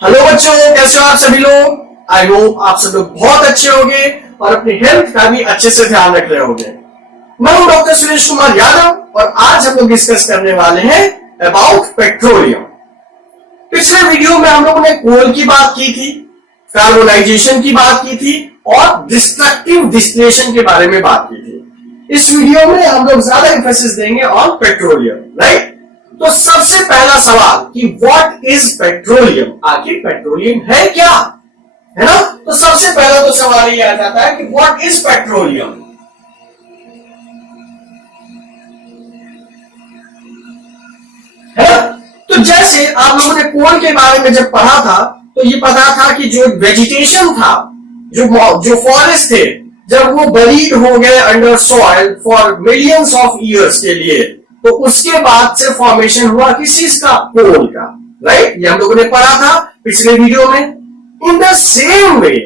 Hello बच्चों, कैसे हो आप सभी लोग। आई होप आप सब लोग बहुत अच्छे होंगे और अपनी हेल्थ का भी अच्छे से ध्यान रख रहे होंगे। मैं हूं डॉक्टर सुरेश कुमार यादव और आज हम लोग डिस्कस करने वाले हैं अबाउट पेट्रोलियम। पिछले वीडियो में हम लोगों ने कोल की बात की थी, कार्बोनाइजेशन की बात की थी और डिस्ट्रक्टिव डिस्टिलेशन के बारे में बात की थी। इस वीडियो में हम लोग ज्यादा एम्फेसिस देंगे ऑन पेट्रोलियम, राइट। तो सबसे पहला सवाल कि व्हाट इज पेट्रोलियम, आखिर पेट्रोलियम है क्या, है ना। तो सबसे पहला तो सवाल ये आ जाता है कि व्हाट इज पेट्रोलियम। है ना। तो जैसे आप लोगों ने कोल के बारे में जब पढ़ा था तो ये पता था कि जो वेजिटेशन था, जो फॉरेस्ट थे, जब वो बरीड हो गए under soil for millions of years के लिए, तो उसके बाद से फॉर्मेशन हुआ किस चीज का, कोल का, राइट। ये हम लोगों ने पढ़ा था पिछले वीडियो में। इन द सेम वे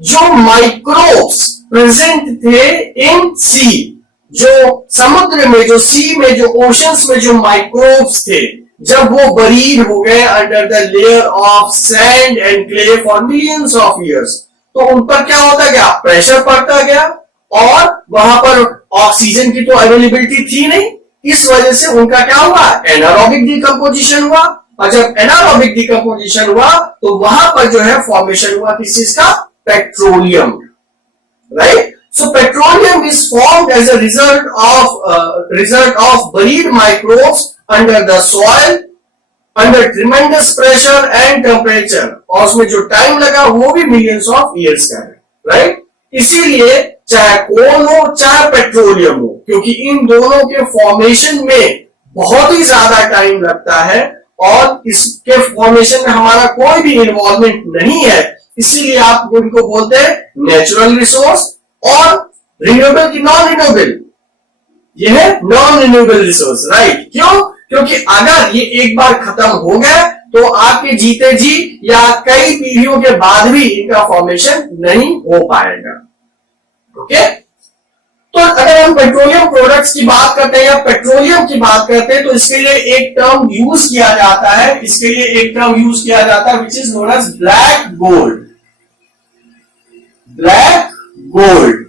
जो माइक्रोब्स प्रेजेंट थे इन सी, जो समुद्र में, जो सी में, जो ओशंस में जो माइक्रोब्स थे, जब वो बरीड हो गए under the layer of sand and clay for millions of years, तो उन पर क्या होता गया, प्रेशर पड़ता गया और वहां पर ऑक्सीजन की तो अवेलेबिलिटी थी नहीं। इस वजह से उनका क्या हुआ, एनारोबिक डिकम्पोजिशन हुआ। और जब एनारोबिक डिकम्पोजिशन हुआ तो वहां पर जो है फॉर्मेशन हुआ किस चीज का, petroleum, right. So petroleum is formed as a result of buried microbes under the soil under tremendous pressure and temperature, और उसमें जो टाइम लगा वो भी मिलियंस ऑफ ईयर्स का है, राइट। इसीलिए चाहे कोल हो चाहे पेट्रोलियम हो, क्योंकि इन दोनों के फॉर्मेशन में बहुत ही ज्यादा टाइम लगता है और इसके फॉर्मेशन में हमारा कोई भी इन्वॉल्वमेंट नहीं है, इसीलिए आप उनको बोलते हैं नेचुरल रिसोर्स और रिन्यूएबल की नॉन रिन्यूएबल। ये है नॉन रिन्यूएबल रिसोर्स, राइट। क्यों, क्योंकि अगर ये एक बार खत्म हो गया तो आपके जीते जी या कई पीढ़ियों के बाद भी इनका फॉर्मेशन नहीं हो पाएगा। ओके। तो अगर हम पेट्रोलियम प्रोडक्ट्स की बात करते हैं या पेट्रोलियम की बात करते हैं तो इसके लिए एक टर्म यूज किया जाता है, इसके लिए एक टर्म यूज किया जाता है which is known as black gold. Black gold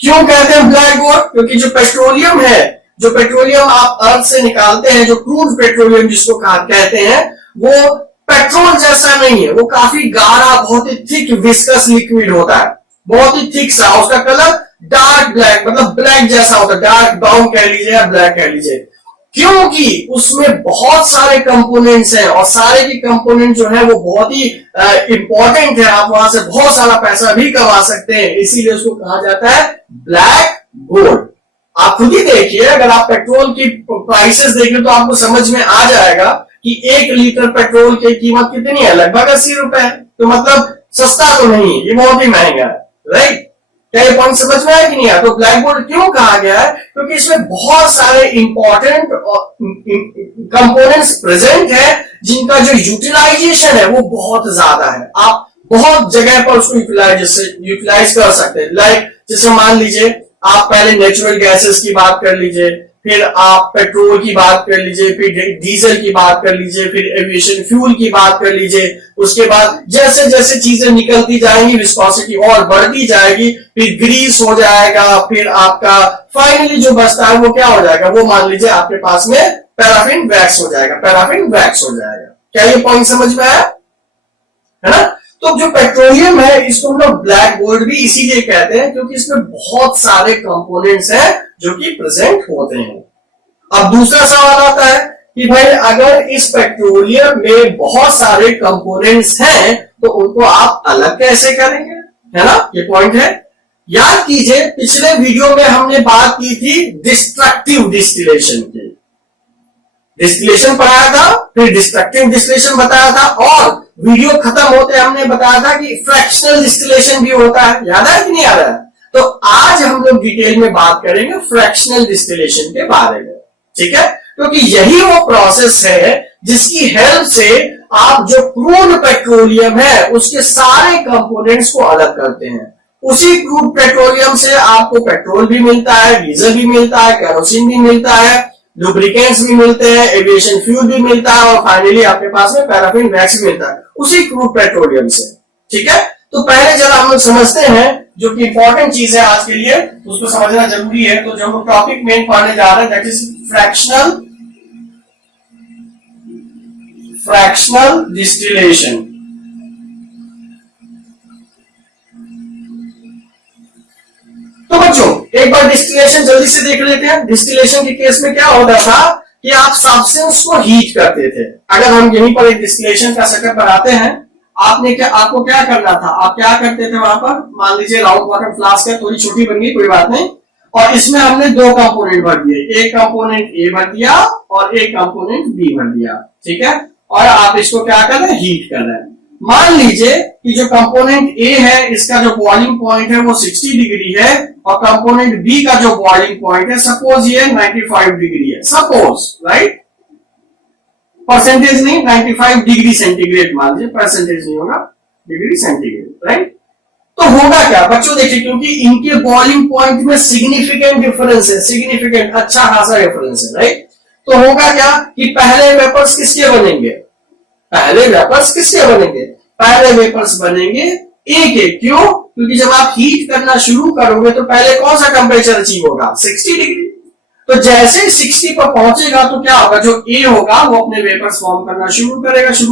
क्यों कहते हैं ब्लैक गोल्ड, क्योंकि जो पेट्रोलियम है, जो पेट्रोलियम आप अर्थ से निकालते हैं, जो क्रूड पेट्रोलियम जिसको कहते हैं, वो पेट्रोल जैसा नहीं है, वो काफी गाढ़ा, बहुत ही थिक विस्कस लिक्विड होता है, बहुत ही थिक सा। उसका कलर डार्क ब्लैक, मतलब ब्लैक जैसा होता है, डार्क ब्राउन कह लीजिए या ब्लैक कह लीजिए, क्योंकि उसमें बहुत सारे कंपोनेंट्स हैं और सारे के कंपोनेंट जो है वो बहुत ही इंपॉर्टेंट है। आप वहां से बहुत सारा पैसा भी कमा सकते हैं, इसीलिए उसको कहा जाता है ब्लैक गोल्ड। आप खुद ही देखिए, अगर आप पेट्रोल की प्राइसेस देखें तो आपको समझ में आ जाएगा कि 1 लीटर पेट्रोल की कीमत कितनी है, लगभग 80 रुपए। तो मतलब सस्ता तो नहीं, ये बहुत ही महंगा है, राइट। क्या ये पॉइंट समझ में आया कि नहीं आया। तो ब्लैक गोल्ड क्यों कहा गया है, क्योंकि इसमें बहुत सारे इंपॉर्टेंट कंपोनेंट्स प्रेजेंट है जिनका जो यूटिलाइजेशन है वो बहुत ज्यादा है। आप बहुत जगह पर उसको यूटिलाइज कर सकते हैं। लाइक जैसे मान लीजिए आप पहले नेचुरल गैसेस की बात कर लीजिए, फिर आप पेट्रोल की बात कर लीजिए, फिर डीजल की बात कर लीजिए, फिर एविएशन फ्यूल की बात कर लीजिए। उसके बाद जैसे जैसे चीजें निकलती जाएंगी विस्कोसिटी और बढ़ती जाएगी, फिर ग्रीस हो जाएगा, फिर आपका फाइनली जो बचता है वो क्या हो जाएगा, वो मान लीजिए आपके पास में पैराफिन वैक्स हो जाएगा, पैराफिन वैक्स हो जाएगा। क्या ये पॉइंट समझ में आया, है ना। तो जो पेट्रोलियम है इसको हम लोग ब्लैक गोल्ड भी इसीलिए कहते हैं क्योंकि इसमें बहुत सारे कंपोनेंट्स हैं जो कि प्रेजेंट होते हैं। अब दूसरा सवाल आता है कि भाई अगर इस पेट्रोलियम में बहुत सारे कंपोनेंट्स हैं तो उनको आप अलग कैसे करेंगे, है ना, ये पॉइंट है। याद कीजिए पिछले वीडियो में हमने बात की थी डिस्ट्रक्टिव डिस्टिलेशन की, डिस्टिलेशन पढ़ाया था, फिर डिस्ट्रक्टिव डिस्टिलेशन बताया था और वीडियो खत्म होते हमने बताया था कि फ्रैक्शनल डिस्टिलेशन भी होता है। याद है कि नहीं आ रहा है। तो आज हम लोग डिटेल में बात करेंगे फ्रैक्शनल डिस्टिलेशन के बारे में, ठीक है। क्योंकि यही वो प्रोसेस है जिसकी हेल्प से आप जो क्रूड पेट्रोलियम है उसके सारे कंपोनेंट्स को अलग करते हैं। उसी क्रूड पेट्रोलियम से आपको पेट्रोल भी मिलता है, डीजल भी मिलता है, केरोसिन भी मिलता है, लुब्रिकेंट्स भी मिलते हैं, एविएशन फ्यूल भी मिलता है, और फाइनली आपके पास में पैराफिन वैक्स भी मिलता है उसी क्रूड पेट्रोलियम से। ठीक है, तो पहले जरा हम लोग समझते हैं जो कि इंपॉर्टेंट चीज है आज के लिए, उसको समझना जरूरी है। तो जो हम टॉपिक मेन पढ़ने जा रहे हैं दैट इज फ्रैक्शनल डिस्टिलेशन। तो बच्चों एक बार डिस्टिलेशन जल्दी से देख लेते हैं। डिस्टिलेशन के केस में क्या होता था कि आप सब्सटेंस को हीट करते थे। अगर हम यहीं पर एक डिस्टिलेशन का सेटअप बनाते हैं, आपको क्या करना था, आप क्या करते थे वहां पर, मान लीजिए राउंड बॉटम फ्लास्क है, थोड़ी छोटी बन गई कोई बात नहीं, और इसमें हमने दो कंपोनेंट भर दिए, एक कंपोनेंट ए भर दिया और एक कंपोनेंट बी भर दिया। ठीक है, और आप इसको क्या कर रहे हैं, हीट कर रहे हैं। मान लीजिए कि जो कंपोनेंट ए है इसका जो बॉइलिंग पॉइंट है वो 60 डिग्री है, और कंपोनेंट बी का जो बॉइलिंग पॉइंट है सपोज ये 95 डिग्री है, सपोज, राइट, परसेंटेज नहीं, 95 डिग्री सेंटीग्रेड मान लीजिए, परसेंटेज नहीं होगा, डिग्री सेंटीग्रेड, राइट। तो होगा क्या बच्चों, देखिए क्योंकि इनके बॉइलिंग पॉइंट में सिग्निफिकेंट डिफरेंस है, सिग्निफिकेंट अच्छा खासा डिफरेंस है, राइट। तो होगा क्या कि पहले वेपर्स किसके बनेंगे, पहले वेपर्स किसके बनेंगे, पहले वेपर्स बनेंगे ए के। क्यों, क्योंकि जब आप हीट करना शुरू करोगे तो पहले कौन सा टेम्परेचर अचीव होगा, 60 डिग्री। तो जैसे 60 पर पहुंचेगा तो क्या होगा, जो ए होगा वो अपने वेपर्स फॉर्म करना शुरू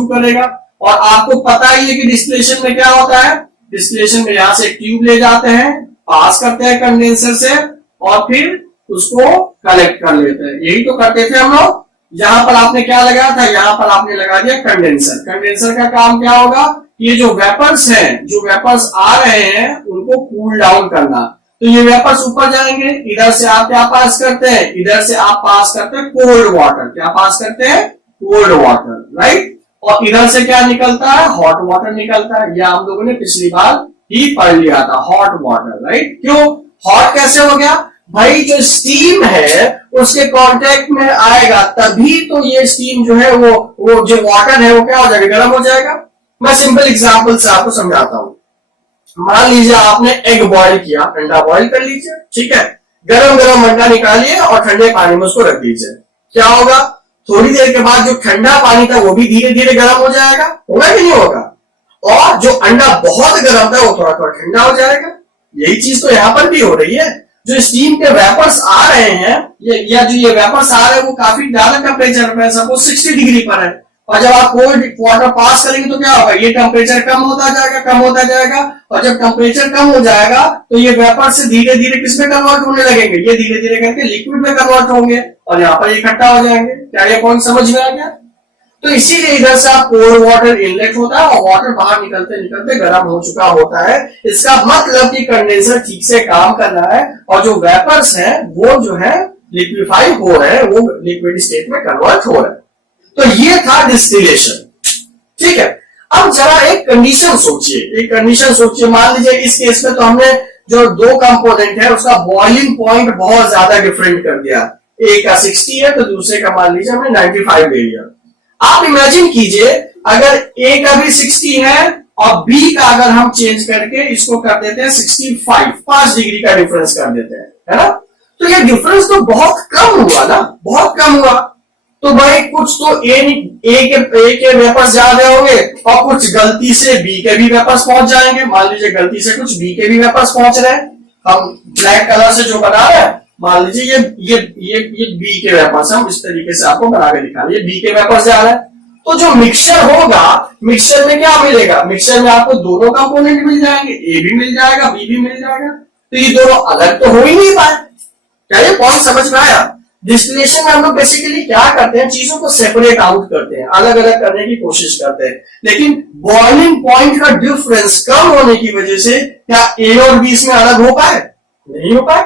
करेगा। और आपको पता ही है कि डिस्टिलेशन में क्या होता है, डिस्टिलेशन में यहां से ट्यूब ले जाते हैं, पास करते हैं कंडेंसर से, और फिर उसको कलेक्ट कर लेते हैं। यही तो करते थे हम लोग। यहां पर आपने क्या लगाया था, यहां पर आपने लगा दिया कंडेंसर। कंडेंसर का काम क्या होगा, ये जो वेपर्स हैं, जो वेपर्स आ रहे हैं उनको कूल डाउन करना। तो ये वेपर्स ऊपर जाएंगे, इधर से आप क्या पास करते हैं, इधर से आप पास करते हैं कोल्ड वाटर, क्या पास करते हैं, कोल्ड वाटर, राइट। और इधर से क्या निकलता है, हॉट वाटर निकलता है। यह हम लोगों ने पिछली बार ही पढ़ लिया था, हॉट वाटर, राइट। क्यों हॉट कैसे हो गया भाई, जो स्टीम है उसके कांटेक्ट में आएगा तभी तो ये स्टीम जो है वो जो वाटर है वो क्या हो जाएगा, गर्म हो जाएगा। मैं सिंपल एग्जांपल से आपको समझाता हूं। मान लीजिए आपने एग बॉईल किया, अंडा बॉईल कर लीजिए, ठीक है, गरम गरम अंडा निकालिए और ठंडे पानी में उसको रख दीजिए। क्या होगा, थोड़ी देर के बाद जो ठंडा पानी था वो भी धीरे धीरे गर्म हो जाएगा, होगा कि नहीं होगा, और जो अंडा बहुत गर्म था वो थोड़ा थोड़ा ठंडा हो जाएगा। यही चीज तो यहां पर भी हो रही है। जो स्टीम के वेपर्स आ रहे हैं या जो ये वेपर्स आ रहे हैं वो काफी ज्यादा टेम्परेचर पे, सपोज 60 डिग्री पर है, और जब आप कोल्ड वाटर पास करेंगे तो क्या होगा, ये टेम्परेचर कम होता जाएगा, और जब टेम्परेचर कम हो जाएगा तो ये वेपर से धीरे धीरे किसमें कन्वर्ट होने लगेंगे, ये धीरे धीरे करके लिक्विड में कन्वर्ट होंगे और यहाँ पर इकट्ठा हो जाएंगे। क्या ये पॉइंट समझ में आ गया। तो इसीलिए इधर से आप कोल्ड वाटर इनलेट होता है और वाटर बाहर निकलते निकलते गर्म हो चुका होता है। इसका मतलब कि कंडेंसर ठीक से काम कर रहा है और जो वेपर्स हैं वो जो है लिक्विफाई हो रहे हैं, वो लिक्विड स्टेट में कन्वर्ट हो रहे हैं। तो ये था डिस्टिलेशन, ठीक है। अब जरा एक कंडीशन सोचिए, मान लीजिए इस केस में तो हमने जो दो कंपोनेंट है उसका बॉइलिंग पॉइंट बहुत ज्यादा डिफरेंट कर दिया, एक का 60 है तो दूसरे का मान लीजिए हमने 95 ले लिया। आप इमेजिन कीजिए अगर ए का भी 60 है और बी का अगर हम चेंज करके इसको कर देते हैं 65, 5 डिग्री का डिफरेंस कर देते हैं, है ना। तो ये डिफरेंस तो बहुत कम हुआ ना, बहुत कम हुआ। तो भाई कुछ तो ए के वेपर्स जा रहे होंगे और कुछ गलती से बी के भी वेपर्स पहुंच जाएंगे। मान लीजिए गलती से कुछ बी के भी वेपर्स पहुंच रहे हैं, हम ब्लैक कलर से जो बना रहे हैं, मान लीजिए ये बी के वेपर्स, हम इस तरीके से आपको बना के दिखा रहे हैं, ये बी के वेपर्स जा रहे हैं। तो जो मिक्सचर होगा, मिक्सचर में क्या मिलेगा, मिक्सचर में आपको दोनों कंपोनेंट मिल जाएंगे, ए भी मिल जाएगा बी भी मिल जाएगा। तो ये दोनों अलग तो हो ही नहीं पाए। क्या ये पॉइंट समझ में आया। डिस्टिलेशन में हम लोग बेसिकली क्या करते हैं, चीजों को सेपरेट आउट करते हैं, अलग अलग करने की कोशिश करते हैं, लेकिन बॉइलिंग पॉइंट का डिफरेंस कम होने की वजह से क्या ए और बी इसमें अलग हो पाए, नहीं हो पाए।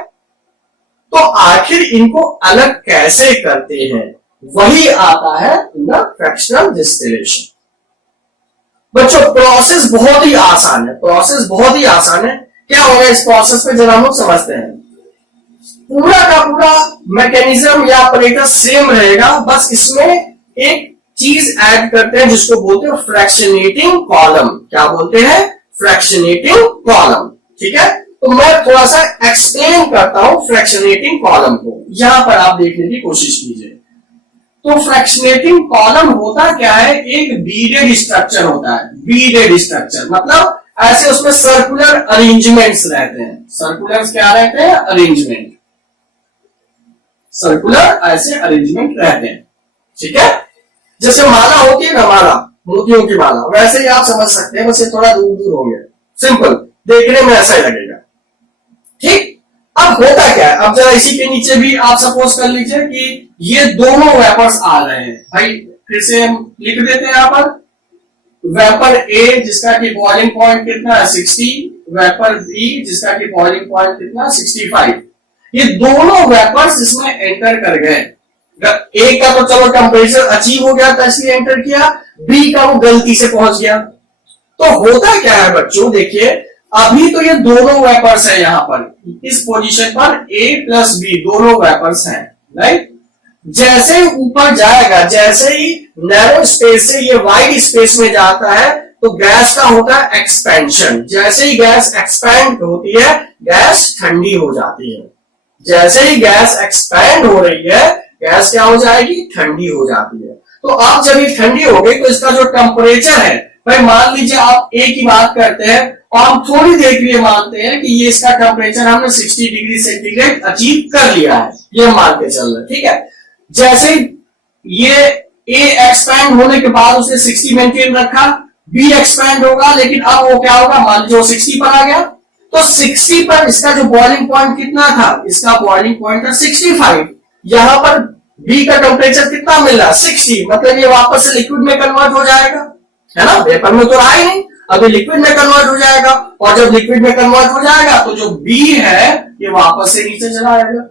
तो आखिर इनको अलग कैसे करते हैं, वही आता है इन द फ्रैक्शनल डिस्टिलेशन। बच्चों प्रोसेस बहुत ही आसान है, क्या हो रहा है इस प्रोसेस में जरा हम लोग समझते हैं। पूरा का पूरा मैकेनिज्म या ऑपरेटर सेम रहेगा, बस इसमें एक चीज ऐड करते हैं जिसको बोलते हैं फ्रैक्शनेटिंग कॉलम। क्या बोलते हैं, फ्रैक्शनेटिंग कॉलम, ठीक है। तो मैं थोड़ा सा एक्सप्लेन करता हूं फ्रैक्शनेटिंग कॉलम को, यहां पर आप देखने की कोशिश कीजिए। तो फ्रैक्शनेटिंग कॉलम होता क्या है, एक बीडेड स्ट्रक्चर होता है। बीडेड स्ट्रक्चर मतलब ऐसे उसमें सर्कुलर अरेंजमेंट्स रहते हैं। सर्कुलर क्या रहते हैं, अरेंजमेंट, सर्कुलर ऐसे अरेंजमेंट रहते हैं, ठीक है। जैसे माला होती है ना, माला, मोतियों की माला, वैसे ही आप समझ सकते हैं, बस ये थोड़ा दूर दूर होंगे, सिंपल, देखने में ऐसा ही लगेगा, ठीक। अब होता क्या है, अब जरा इसी के नीचे भी आप सपोज कर लीजिए कि ये दोनों वेपर्स आ रहे हैं भाई, फिर से हम लिख देते हैं यहां पर वेपर ए जिसका कि बॉइलिंग पॉइंट कितना है 60, वेपर बी जिसका कि बॉइलिंग पॉइंट कितना 65। ये दोनों वेपर्स इसमें एंटर कर गए। ए का तो चलो टेम्परेचर अचीव हो गया था इसलिए एंटर किया, बी का वो गलती से पहुंच गया। तो होता क्या है बच्चों, देखिए अभी तो ये दोनों वेपर्स है, यहां पर इस पोजीशन पर ए प्लस बी दोनों वेपर्स हैं, राइट। जैसे ही ऊपर जाएगा, जैसे ही नैरो स्पेस से ये वाइड स्पेस में जाता है, तो गैस का होता है एक्सपेंशन। जैसे ही गैस एक्सपैंड होती है, गैस ठंडी हो जाती है। जैसे ही गैस एक्सपैंड हो रही है, गैस क्या हो जाएगी, ठंडी हो जाती है। तो अब जब ये ठंडी हो गई तो इसका जो टेम्परेचर है, भाई मान लीजिए आप ए की बात करते हैं और हम थोड़ी देर के लिए मानते हैं कि ये इसका टेम्परेचर हमने 60 डिग्री सेंटीग्रेड अचीव कर लिया है, ये मान के चल रहे हैं, ठीक है। जैसे ये ए एक्सपैंड होने के बाद उसने 60 मेंटेन रखा, बी एक्सपैंड होगा, लेकिन अब वो क्या होगा, मान लीजिए 60 पर आ गया, तो 60 पर इसका जो बॉइलिंग पॉइंट कितना था, इसका बॉइलिंग पॉइंट था 65। यहां पर बी का टेम्परेचर कितना मिल रहा है 60, मतलब ये वापस से लिक्विड में कन्वर्ट हो जाएगा, है ना। वेपर में तो रहा ही नहीं, अभी लिक्विड में कन्वर्ट हो जाएगा, और जब लिक्विड में कन्वर्ट हो जाएगा तो जो बी है ये वापस से नीचे चला आएगा।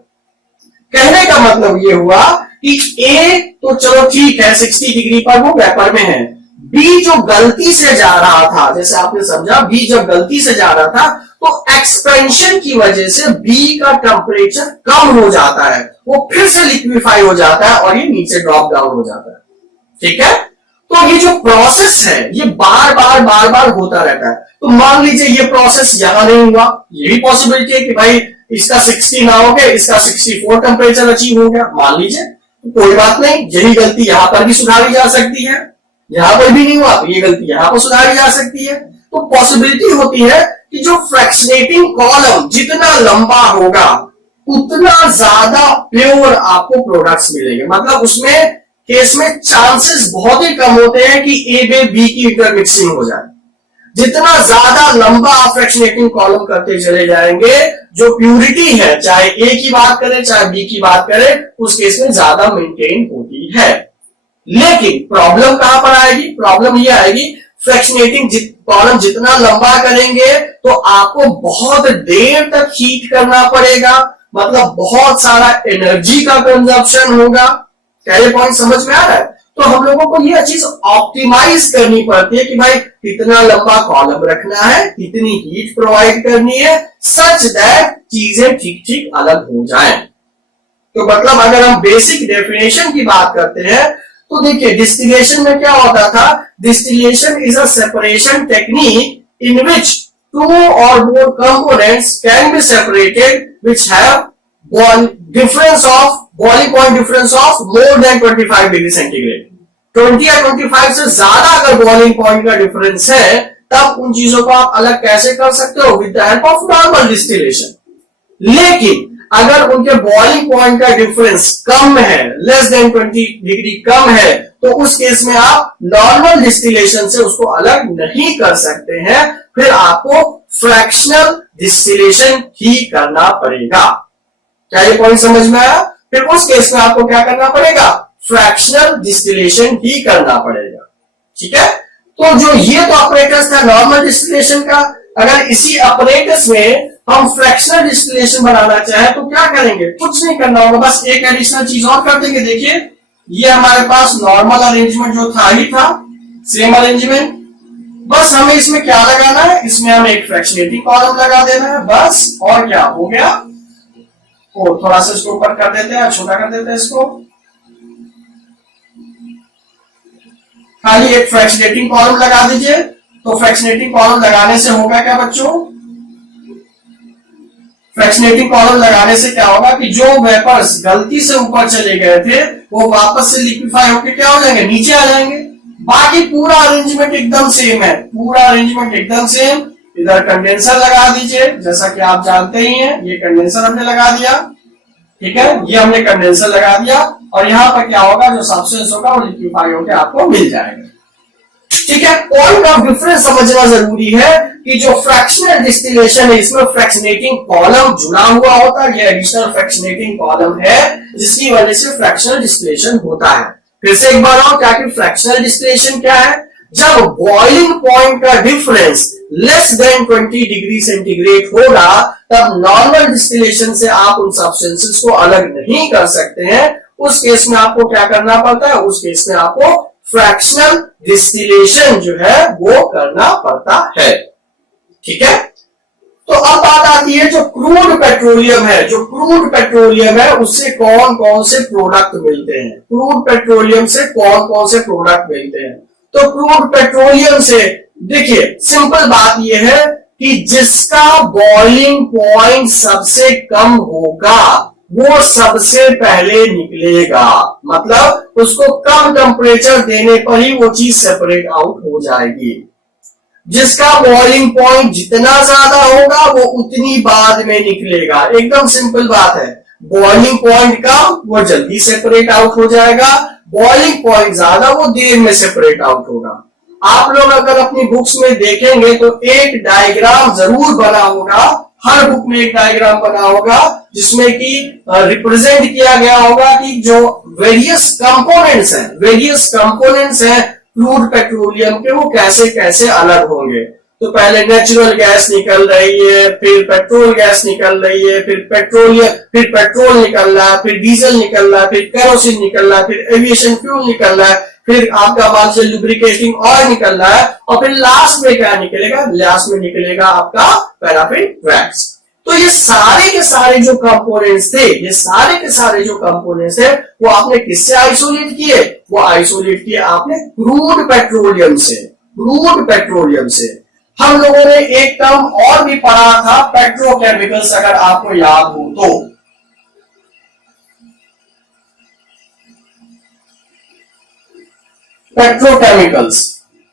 कहने का मतलब ये हुआ कि ए तो चलो ठीक है 60 डिग्री पर वो वेपर में है, बी जो गलती से जा रहा था, जैसे आपने समझा, बी जब गलती से जा रहा था तो एक्सपेंशन की वजह से बी का टेम्परेचर कम हो जाता है, वो फिर से लिक्विफाई हो जाता है और ये नीचे ड्रॉप डाउन हो जाता है, ठीक है। तो ये जो प्रोसेस है ये बार बार होता रहता है। तो मान लीजिए ये प्रोसेस यहां नहीं हुआ, ये भी पॉसिबिलिटी है कि भाई इसका 60 ना हो गया, इसका 64 टेम्परेचर अचीव हो गया, मान लीजिए, तो कोई बात नहीं, यही गलती यहां पर भी सुधारी जा सकती है। यहां पर भी नहीं हुआ तो ये गलती यहां पर सुधारी जा सकती है। तो पॉसिबिलिटी होती है कि जो फ्रैक्शनेटिंग कॉलम जितना लंबा होगा उतना ज्यादा प्योर आपको प्रोडक्ट्स मिलेंगे, मतलब उसमें केस में चांसेस बहुत ही कम होते हैं कि ए में बी की इंटरमिक्सिंग हो जाए। जितना ज्यादा लंबा आप फ्रैक्शनेटिंग कॉलम करते चले जाएंगे, जो प्यूरिटी है, चाहे ए की बात करें चाहे बी की बात करें, उस केस में ज्यादा मेंटेन होती है। लेकिन प्रॉब्लम कहां पर आएगी, प्रॉब्लम ये आएगी फ्रैक्शनेटिंग कॉलम जितना लंबा करेंगे तो आपको बहुत देर तक हीट करना पड़ेगा, मतलब बहुत सारा एनर्जी का कंजप्शन होगा। क्या ये पॉइंट समझ में आ रहा है। तो हम लोगों को यह चीज ऑप्टिमाइज करनी पड़ती है कि भाई कितना लंबा कॉलम रखना है, कितनी हीट प्रोवाइड करनी है, सच दैट चीजें ठीक ठीक अलग हो जाएं। तो मतलब अगर हम बेसिक डेफिनेशन की बात करते हैं तो देखिए डिस्टिलेशन में क्या होता था, distillation is a separation technique in which two और more components can be separated which have difference of boiling point difference of more than 25 degree centigrade. 20 या 25 से ज्यादा अगर बॉइलिंग पॉइंट का डिफरेंस है तब उन चीजों को आप अलग कैसे कर सकते हो, with the help of normal distillation. लेकिन अगर उनके बॉइलिंग पॉइंट का डिफरेंस कम है, लेस देन 20 डिग्री कम है, तो उस केस में आप नॉर्मल डिस्टिलेशन से उसको अलग नहीं कर सकते हैं, फिर आपको फ्रैक्शनल डिस्टिलेशन ही करना पड़ेगा। क्या ये पॉइंट समझ में आया। फिर उस केस में आपको क्या करना पड़ेगा, फ्रैक्शनल डिस्टिलेशन ही करना पड़ेगा, ठीक है। तो जो ये तो ऑपरेटर्स था नॉर्मल डिस्टिलेशन का, अगर इसी ऑपरेटर्स में हम फ्रैक्शनल डिस्टिलेशन बनाना चाहें तो क्या करेंगे, कुछ नहीं करना होगा, बस एक एडिशनल चीज और कर देंगे। देखिए ये हमारे पास नॉर्मल अरेंजमेंट जो था ही था, सेम अरेंजमेंट, बस हमें इसमें क्या लगाना है, इसमें हमें एक फ्रैक्शनेटिंग कॉलम लगा देना है बस, और क्या हो गया। और थोड़ा सा इसको ऊपर कर देते हैं, छोटा कर देते हैं इसको, खाली एक फ्रैक्शनेटिंग कॉलम लगा दीजिए। तो फ्रैक्शनेटिंग कॉलम लगाने से होगा क्या बच्चों, फ्रैक्शनेटिंग कॉलम लगाने से क्या होगा कि जो वेपर्स गलती से ऊपर चले गए थे वो वापस से लिक्विफाई होकर क्या हो जाएंगे, नीचे आ जाएंगे। बाकी पूरा अरेंजमेंट एकदम सेम है, पूरा अरेंजमेंट एकदम सेम। इधर कंडेंसर लगा दीजिए, जैसा कि आप जानते ही हैं, ये कंडेंसर हमने लगा दिया, ठीक है, ये हमने कंडेंसर लगा दिया, और यहाँ पर क्या होगा, जो सब्सटेंस होगा वो लिक्विफाई होकर आपको मिल जाएगा। ठीक है, पॉइंट ऑफ डिफरेंस समझना जरूरी है कि जो फ्रैक्शनल डिस्टिलेशन है इसमें फ्रैक्शनेटिंग कॉलम जुड़ा हुआ होता है, ये एडिशनल फ्रैक्शनेटिंग कॉलम है जिसकी वजह से फ्रैक्शनल डिस्टिलेशन होता है। फिर से एक बार और, क्या कि फ्रैक्शनल डिस्टिलेशन क्या है, जब बॉइलिंग पॉइंट का difference less than 20 degree centigrade होगा तब नॉर्मल डिस्टिलेशन से आप उन सब्सटेंसेस को अलग नहीं कर सकते हैं। उस केस में आपको क्या करना पड़ता है, उस केस में आपको फ्रैक्शनल डिस्टिलेशन जो है वो करना पड़ता है। ठीक है, तो अब बात आती है जो क्रूड पेट्रोलियम है, जो क्रूड पेट्रोलियम है उससे कौन कौन से प्रोडक्ट मिलते हैं, क्रूड पेट्रोलियम से कौन कौन से प्रोडक्ट मिलते हैं। तो क्रूड पेट्रोलियम से देखिए सिंपल बात यह है कि जिसका बॉइलिंग पॉइंट सबसे कम होगा वो सबसे पहले निकलेगा, मतलब उसको कम टेम्परेचर देने पर ही वो चीज सेपरेट आउट हो जाएगी। जिसका बॉइलिंग पॉइंट जितना ज्यादा होगा वो उतनी बाद में निकलेगा, एकदम सिंपल बात है। बॉइलिंग पॉइंट कम वो जल्दी सेपरेट आउट हो जाएगा, बॉइलिंग पॉइंट ज्यादा वो देर में सेपरेट आउट होगा। आप लोग अगर अपनी बुक्स में देखेंगे तो एक डायग्राम जरूर बना होगा, हर बुक में एक डायग्राम बना होगा जिसमें कि रिप्रेजेंट किया गया होगा कि जो वेरियस कंपोनेंट्स हैं क्रूड पेट्रोलियम के वो कैसे कैसे अलग होंगे। तो पहले नेचुरल गैस निकल रही है, फिर पेट्रोल गैस निकल रही है, फिर पेट्रोल निकल रहा है, फिर डीजल निकल रहा है, फिर केरोसिन निकल रहा है, फिर एविएशन फ्यूल निकल रहा है, फिर आपका मान लीजिए लुब्रिकेटिंग ऑयल निकल रहा है, और फिर लास्ट में क्या निकलेगा, लास्ट में निकलेगा आपका पैराफिन वैक्स। तो ये सारे के सारे जो कंपोनेंट्स थे, ये सारे के सारे जो कंपोनेंट्स थे वो आपने किससे आइसोलेट किए, वो आइसोलेट किए आपने क्रूड पेट्रोलियम से। क्रूड पेट्रोलियम से हम लोगों ने एक टर्म और भी पढ़ा था, पेट्रोकेमिकल्स, अगर आपको याद हो तो। पेट्रोकेमिकल्स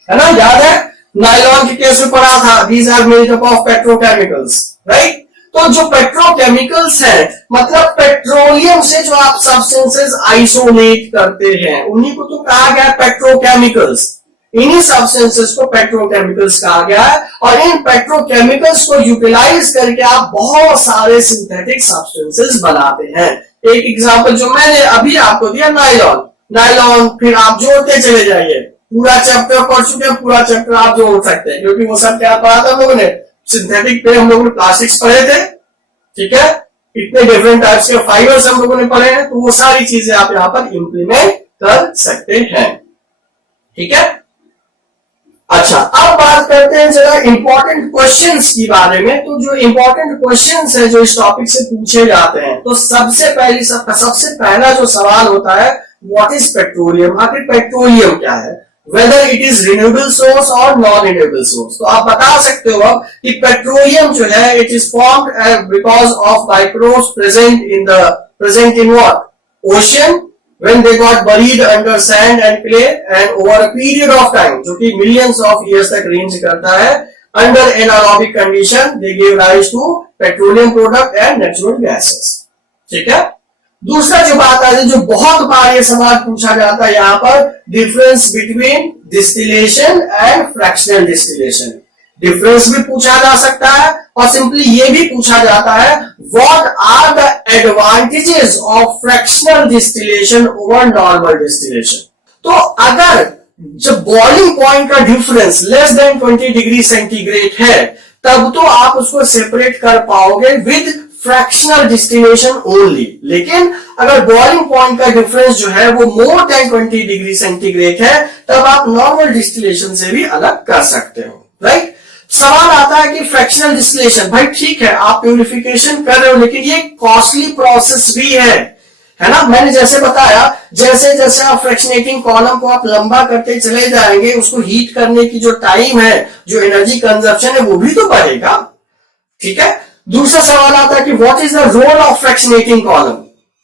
है ना, याद है, नायलॉन के केस में पढ़ा था, these are made up of petrochemicals, right. तो जो पेट्रोकेमिकल्स है मतलब पेट्रोलियम से जो आप सब्सटेंसेस आइसोलेट करते हैं उन्हीं को तो कहा गया है पेट्रोकेमिकल्स। इन्हीं सब्सटेंसेस को पेट्रोकेमिकल्स कहा गया है, और इन पेट्रोकेमिकल्स को यूटिलाइज करके आप बहुत सारे सिंथेटिक सब्सटेंसेस बनाते हैं। एक एग्जांपल जो मैंने अभी आपको दिया, नायलॉन, फिर आप जोड़ते चले जाइए, पूरा चैप्टर पढ़ चुके हैं, पूरा चैप्टर आप जोड़ सकते हैं, क्योंकि वो सब क्या पढ़ा था हम लोगों ने, सिंथेटिक पे हम लोगों ने प्लास्टिक्स पढ़े थे, ठीक है, इतने डिफरेंट टाइप्स के फाइबर्स हम लोगों ने पढ़े हैं, तो वो सारी चीजें आप यहाँ पर इंप्लीमेंट कर सकते हैं। ठीक है, अच्छा अब बात करते हैं जरा इंपॉर्टेंट क्वेश्चंस के बारे में। तो जो इंपॉर्टेंट क्वेश्चंस है जो इस टॉपिक से पूछे जाते हैं, तो सबसे पहला जो सवाल होता है, व्हाट इज पेट्रोलियम, आखिर पेट्रोलियम क्या है, whether it is renewable source और नॉन रिन्यूएबल सोर्स। तो आप बता सकते हो कि पेट्रोलियम जो है it is formed because of microbes present in what, ocean, when they got buried under sand and clay and over a period of time, जो कि millions of years तक रेंज करता है, under anaerobic condition they gave rise to petroleum product and natural gases। ठीक है, दूसरा जो बात आती है, जो बहुत बार ये सवाल पूछा जाता है यहाँ पर, difference between distillation and fractional distillation. Difference भी पूछा जा सकता है और सिंपली ये भी पूछा जाता है, what are the advantages of fractional distillation over normal distillation. तो अगर जब बॉइलिंग पॉइंट का difference less than 20 degree centigrade है तब तो आप उसको सेपरेट कर पाओगे विद फ्रैक्शनल डिस्टिलेशन ओनली। लेकिन अगर बॉइलिंग पॉइंट का डिफरेंस जो है वो मोर देन 20 डिग्री सेंटीग्रेड है तब आप नॉर्मल डिस्टिलेशन से भी अलग कर सकते हो, राइट। सवाल आता है कि फ्रैक्शनल डिस्टिलेशन, भाई ठीक है आप प्यूरिफिकेशन कर रहे हो लेकिन ये कॉस्टली प्रोसेस भी है ना। मैंने जैसे बताया, जैसे जैसे आप फ्रैक्शनेटिंग कॉलम को आप लंबा करते चले जाएंगे, उसको हीट करने की जो टाइम है, जो एनर्जी कंजप्शन है वो भी तो बढ़ेगा, ठीक है। दूसरा सवाल आता है कि what is the role of fractionating column,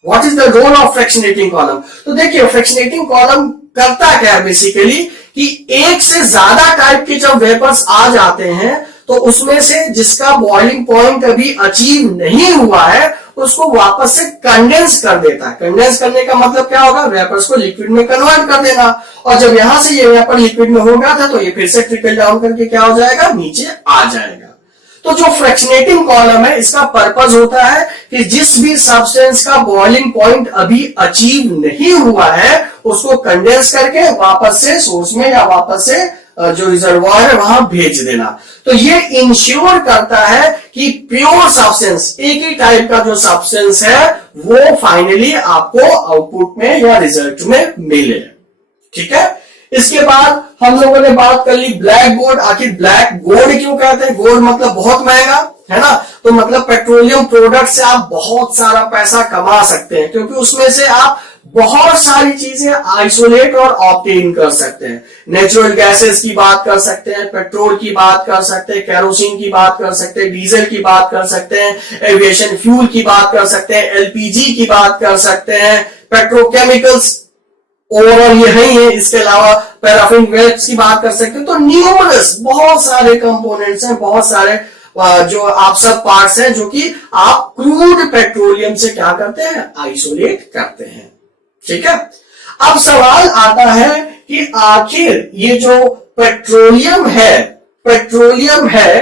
what is the role of fractionating column. तो देखिए फ्रैक्शनेटिंग कॉलम करता क्या है बेसिकली कि एक से ज्यादा टाइप के जब वेपर्स आ जाते हैं तो उसमें से जिसका बॉइलिंग पॉइंट अभी अचीव नहीं हुआ है उसको वापस से कंडेंस कर देता है। कंडेंस करने का मतलब क्या होगा, वेपर्स को लिक्विड में कन्वर्ट कर देना। और जब यहां से ये वेपर लिक्विड में हो गया था तो ये फिर से ट्रिकल डाउन करके क्या हो जाएगा, नीचे आ जाएगा। तो जो फ्रैक्शनेटिंग कॉलम है इसका पर्पस होता है कि जिस भी सब्सटेंस का बॉइलिंग पॉइंट अभी अचीव नहीं हुआ है उसको कंडेंस करके वापस से सोर्स में या वापस से जो रिजर्वॉयर है वहां भेज देना। तो ये इंश्योर करता है कि प्योर सब्सटेंस, एक ही टाइप का जो सब्सटेंस है वो फाइनली आपको आउटपुट में या रिजल्ट में मिले। ठीक है, इसके बाद हम लोगों ने बात कर ली ब्लैक गोल्ड। आखिर ब्लैक गोल्ड क्यों कहते हैं, गोल्ड मतलब बहुत महंगा है ना, तो मतलब पेट्रोलियम प्रोडक्ट से आप बहुत सारा पैसा कमा सकते हैं क्योंकि उसमें से आप बहुत सारी चीजें आइसोलेट और ऑब्टेन कर सकते हैं। नेचुरल गैसेस की बात कर सकते हैं, पेट्रोल की बात कर सकते हैं, केरोसिन की बात कर सकते हैं, डीजल की बात कर सकते हैं, एविएशन फ्यूल की बात कर सकते हैं, एलपीजी की बात कर सकते हैं, पेट्रोकेमिकल्स ओवरऑल ये है। इसके अलावा पैराफिन वेल्स की बात कर सकते हैं। तो न्यूमरस बहुत सारे कंपोनेंट्स हैं, बहुत सारे जो आप सब पार्ट्स हैं जो कि आप क्रूड पेट्रोलियम से क्या करते हैं, आइसोलेट करते हैं। ठीक है, अब सवाल आता है कि आखिर ये जो पेट्रोलियम है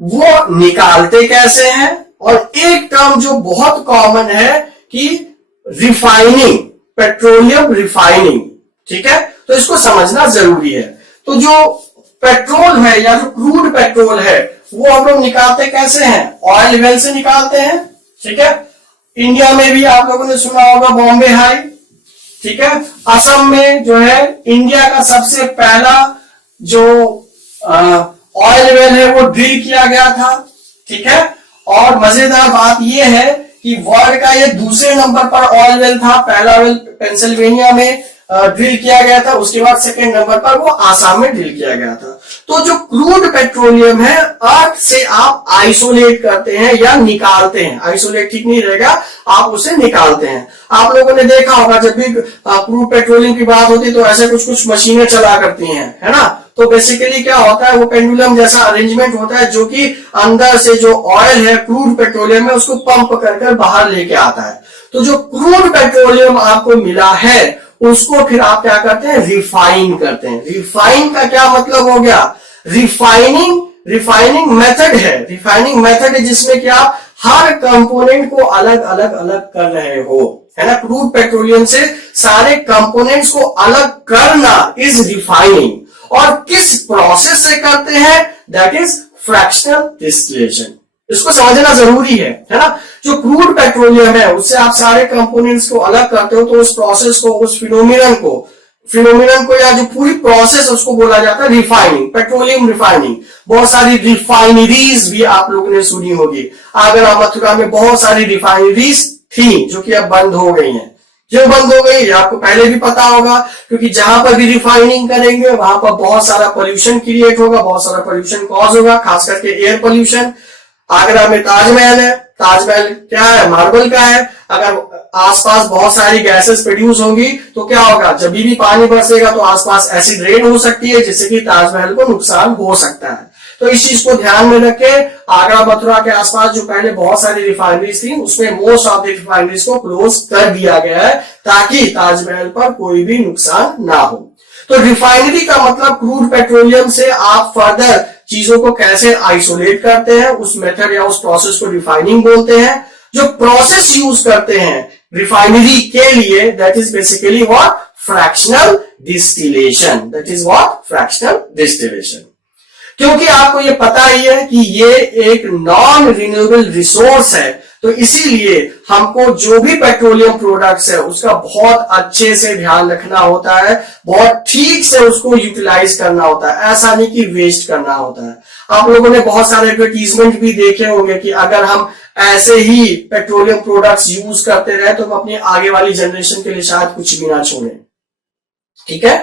वो निकालते कैसे हैं। और एक टर्म जो बहुत कॉमन है कि रिफाइनिंग, पेट्रोलियम रिफाइनिंग। ठीक है, तो इसको समझना जरूरी है। तो जो पेट्रोल है या जो क्रूड पेट्रोल है वो हम लोग निकालते कैसे हैं, ऑयल वेल से निकालते हैं। ठीक है, इंडिया में भी आप लोगों ने सुना होगा बॉम्बे हाई। ठीक है, असम में जो है इंडिया का सबसे पहला जो ऑयल वेल है वो ड्रिल किया गया था। ठीक है, और मजेदार बात यह है कि वर्ल्ड का ये दूसरे नंबर पर ऑयल वेल था। पहला वेल पेंसिल्वेनिया में ड्रिल किया गया था, उसके बाद सेकेंड नंबर पर वो आसाम में ड्रिल किया गया था। तो जो क्रूड पेट्रोलियम है अर्थ से आप आइसोलेट करते हैं या निकालते हैं, आइसोलेट ठीक नहीं रहेगा, आप उसे निकालते हैं। आप लोगों ने देखा होगा जब भी क्रूड पेट्रोलियम की बात होती है तो ऐसे कुछ कुछ मशीनें चला करती हैं, है ना। तो बेसिकली क्या होता है, वो पेंडुलम जैसा अरेंजमेंट होता है जो कि अंदर से जो ऑयल है क्रूड पेट्रोलियम है उसको पंप कर बाहर लेके आता है। तो जो क्रूड पेट्रोलियम आपको मिला है उसको फिर आप क्या करते हैं, रिफाइन करते हैं। रिफाइन का क्या मतलब हो गया, रिफाइनिंग मेथड है। रिफाइनिंग मेथड है जिसमें कि आप हर कंपोनेंट को अलग अलग कर रहे हो, है ना। क्रूड पेट्रोलियम से सारे कंपोनेंट्स को अलग करना इज रिफाइनिंग। और किस प्रोसेस से करते हैं, दैट इज फ्रैक्शनल डिस्टिलेशन। इसको समझना जरूरी है ना। जो क्रूड पेट्रोलियम है उससे आप सारे कंपोनेंट्स को अलग करते हो तो उस प्रोसेस को, उस फिनोमिनन को या जो पूरी प्रोसेस उसको बोला जाता है रिफाइनिंग, पेट्रोलियम रिफाइनिंग। बहुत सारी रिफाइनरीज भी आप लोगों ने सुनी होगी। आगरा मथुरा में बहुत सारी रिफाइनरीज थी जो कि अब बंद हो गई हैं। क्यों बंद हो गई आपको पहले भी पता होगा, क्योंकि जहां पर भी रिफाइनिंग करेंगे वहां पर बहुत सारा पोल्यूशन क्रिएट होगा, बहुत सारा पोल्यूशन कॉज होगा, खास करके एयर पोल्यूशन। आगरा में ताजमहल है, ताजमहल क्या है, मार्बल का है। अगर आसपास बहुत सारी गैसेस प्रोड्यूस होंगी तो क्या होगा, जब भी पानी बरसेगा तो आसपास एसिड रेन हो सकती है जिससे कि ताजमहल को नुकसान हो सकता है। तो इस चीज को ध्यान में रख के आगरा मथुरा के आसपास जो पहले बहुत सारी रिफाइनरीज थी उसमें मोस्ट ऑफ द रिफाइनरीज को क्लोज कर दिया गया है ताकि ताजमहल पर कोई भी नुकसान ना हो। तो रिफाइनरी का मतलब क्रूड पेट्रोलियम से आप फर्दर चीजों को कैसे आइसोलेट करते हैं, उस मेथड या उस प्रोसेस को रिफाइनिंग बोलते हैं। जो प्रोसेस यूज करते हैं रिफाइनरी के लिए, that is basically what, fractional distillation. That is what, fractional distillation. क्योंकि आपको ये पता ही है कि ये एक नॉन रिन्यूएबल रिसोर्स है, तो इसीलिए हमको जो भी पेट्रोलियम प्रोडक्ट्स है उसका बहुत अच्छे से ध्यान रखना होता है, बहुत ठीक से उसको यूटिलाइज करना होता है, ऐसा नहीं कि वेस्ट करना होता है। आप लोगों ने बहुत सारे एडवर्टीजमेंट भी देखे होंगे कि अगर हम ऐसे ही पेट्रोलियम प्रोडक्ट्स यूज करते रहे तो हम अपनी आगे वाली जनरेशन के लिए शायद कुछ भी ना छोड़े। ठीक है,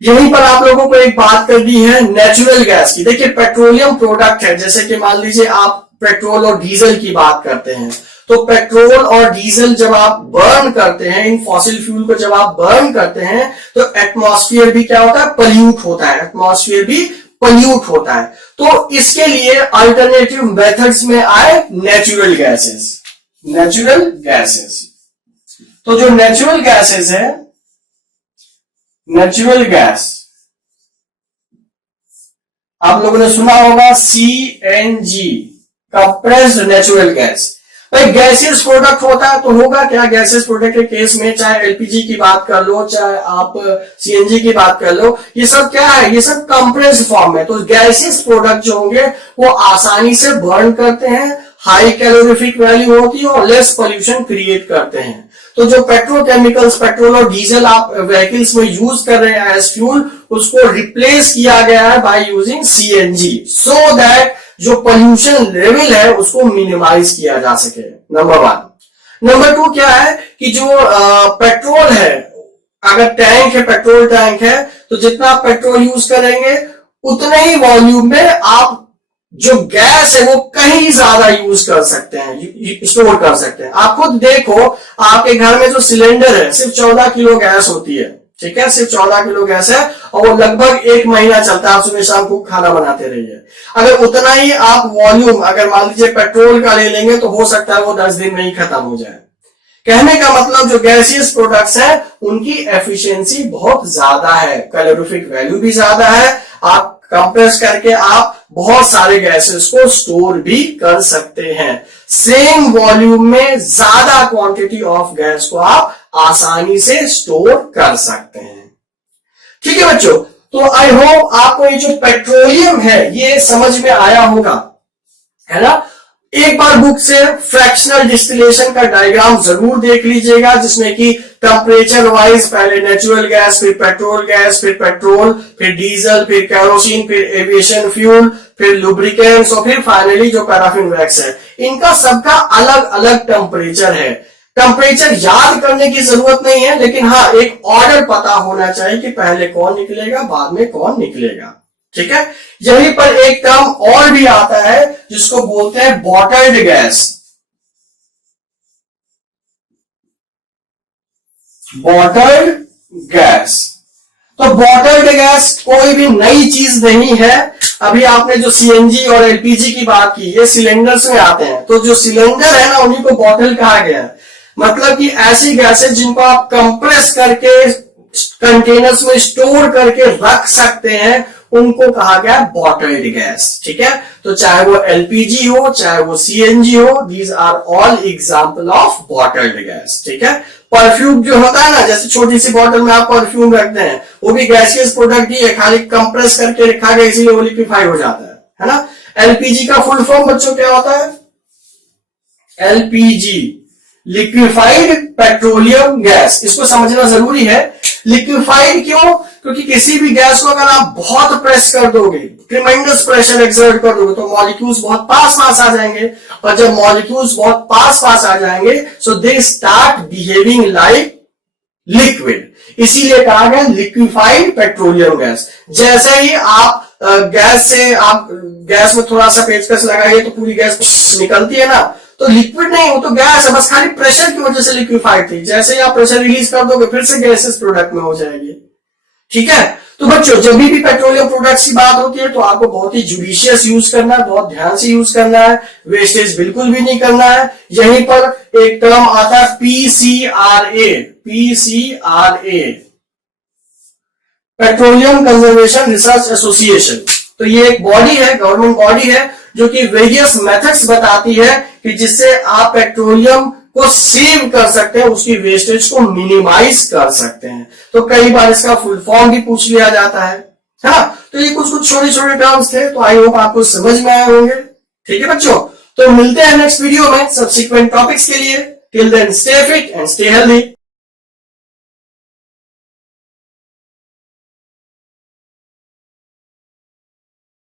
यहीं पर आप लोगों को एक बात कर दी है नेचुरल गैस की। देखिए पेट्रोलियम प्रोडक्ट है, जैसे कि मान लीजिए आप पेट्रोल और डीजल की बात करते हैं, तो पेट्रोल और डीजल जब आप बर्न करते हैं, इन फॉसिल फ्यूल को जब आप बर्न करते हैं, तो एटमॉस्फेयर भी क्या होता है, पल्यूट होता है, एटमॉस्फेयर भी पल्यूट होता है। तो इसके लिए अल्टरनेटिव मेथड्स में आए नेचुरल गैसेस, नेचुरल गैसेस। तो जो नेचुरल गैसेस है, नेचुरल गैस आप लोगों ने सुना होगा सीएनजी, कंप्रेस्ड नेचुरल गैस। भाई गैसेस प्रोडक्ट होता है तो होगा क्या, गैसेस प्रोडक्ट के केस में चाहे एलपीजी की बात कर लो, चाहे आप सीएनजी की बात कर लो, ये सब क्या है, ये सब कंप्रेस्ड फॉर्म है। तो गैसेस प्रोडक्ट जो होंगे वो आसानी से बर्न करते हैं, हाई कैलोरीफिक वैल्यू होती है और लेस पॉल्यूशन क्रिएट करते हैं। तो जो पेट्रोकेमिकल्स, पेट्रोल और डीजल आप व्हीकल्स में यूज कर रहे हैं एज फ्यूल, उसको रिप्लेस किया गया है by using CNG, so that जो पोल्यूशन लेवल है उसको मिनिमाइज किया जा सके। नंबर 1। नंबर 2 क्या है कि जो पेट्रोल है, अगर टैंक है, पेट्रोल टैंक है, तो जितना आप पेट्रोल यूज करेंगे उतने ही वॉल्यूम में आप जो गैस है वो कहीं ज्यादा यूज कर सकते हैं, स्टोर कर सकते हैं। आप खुद देखो, आपके घर में जो सिलेंडर है सिर्फ 14 किलो गैस होती है, ठीक है, सिर्फ 14 किलो गैस है और वो लगभग 1 महीना चलता है। आप सुबह शाम को खाना बनाते रहिए, अगर उतना ही आप वॉल्यूम अगर मान लीजिए पेट्रोल का ले लेंगे तो हो सकता है वो 10 दिन में ही खत्म हो जाए। कहने का मतलब जो गैसियस प्रोडक्ट्स हैं उनकी एफिशिएंसी बहुत ज्यादा है, कैलोरीफिक वैल्यू भी ज्यादा है, आप कंप्रेस करके आप बहुत सारे गैसेस को स्टोर भी कर सकते हैं। सेम वॉल्यूम में ज्यादा क्वांटिटी ऑफ गैस को आप आसानी से स्टोर कर सकते हैं। ठीक है बच्चों, तो आई होप आपको ये जो पेट्रोलियम है ये समझ में आया होगा, है ना। एक बार बुक से फ्रैक्शनल डिस्टिलेशन का डायग्राम जरूर देख लीजिएगा, जिसमें कि टेम्परेचर वाइज पहले नेचुरल गैस, फिर पेट्रोल गैस, फिर पेट्रोल, फिर डीजल, फिर केरोसिन, फिर एविएशन फ्यूल, फिर लुब्रिकेंट्स और फिर फाइनली जो पैराफिन वैक्स है, इनका सबका अलग अलग टेम्परेचर है। टेम्परेचर याद करने की जरूरत नहीं है, लेकिन हाँ एक ऑर्डर पता होना चाहिए कि पहले कौन निकलेगा, बाद में कौन निकलेगा। ठीक है, यहीं पर एक टर्म और भी आता है जिसको बोलते हैं बॉटल्ड गैस। बॉटल्ड गैस, तो बॉटल्ड गैस कोई भी नई चीज नहीं है। अभी आपने जो सीएनजी और एलपीजी की बात की, ये सिलेंडर्स में आते हैं, तो जो सिलेंडर है ना उन्हीं को बॉटल कहा गया है। मतलब कि ऐसी गैसेस जिनको आप कंप्रेस करके कंटेनर्स में स्टोर करके रख सकते हैं, उनको कहा गया बॉटल्ड गैस। ठीक है, तो चाहे वो एलपीजी हो, चाहे वो सीएनजी हो, these are all example of bottled gas. ठीक है, परफ्यूम जो होता है ना, जैसे छोटी सी बॉटल में आप परफ्यूम रखते हैं, वो भी गैसियस प्रोडक्ट ही है, खाली कंप्रेस करके रखा गया इसीलिए वो लिक्विफाई हो जाता है ना। एलपीजी का फुल फॉर्म बच्चों क्या होता है, एलपीजी, लिक्विफाइड पेट्रोलियम गैस। इसको समझना जरूरी है। लिक्विफाइड क्यों, क्योंकि किसी भी गैस को अगर आप बहुत प्रेस कर दोगे, ट्रिमेंडस प्रेशर एक्सर्ट कर दोगे, तो मॉलिक्यूल्स बहुत पास आ जाएंगे, और जब मॉलिक्यूल्स बहुत पास आ जाएंगे so they start behaving like liquid, इसीलिए कहा गया लिक्विफाइड पेट्रोलियम गैस। जैसे ही आप गैस में थोड़ा सा पेचकस लगाइए तो पूरी गैस निकलती है ना, तो लिक्विड नहीं, वो तो गैस है, बस खाली प्रेशर की वजह से लिक्विफाइड थी। जैसे ही आप प्रेशर रिलीज कर दोगे फिर से गैसेस प्रोडक्ट में हो जाएगी। ठीक है, तो बच्चों जब भी पेट्रोलियम प्रोडक्ट्स की बात होती है तो आपको बहुत ही जुडिशियस यूज करना है, बहुत ध्यान से यूज करना है, वेस्टेज बिल्कुल भी नहीं करना है। यहीं पर एक टर्म आता है PCRA, PCRA, petroleum conservation research association. तो ये एक बॉडी है, गवर्नमेंट बॉडी है, जो कि वेरियस मेथड्स बताती है कि जिससे आप पेट्रोलियम को सेव कर सकते हैं, उसकी वेस्टेज को मिनिमाइज कर सकते हैं। तो कई बार इसका फुल फॉर्म भी पूछ लिया जाता है ना। तो ये कुछ छोटे छोटे टर्म्स थे, तो आई होप आपको समझ में आए होंगे। ठीक है बच्चों, तो मिलते हैं नेक्स्ट वीडियो में सब्सिक्वेंट टॉपिक्स के लिए। Till then stay fit and stay healthy.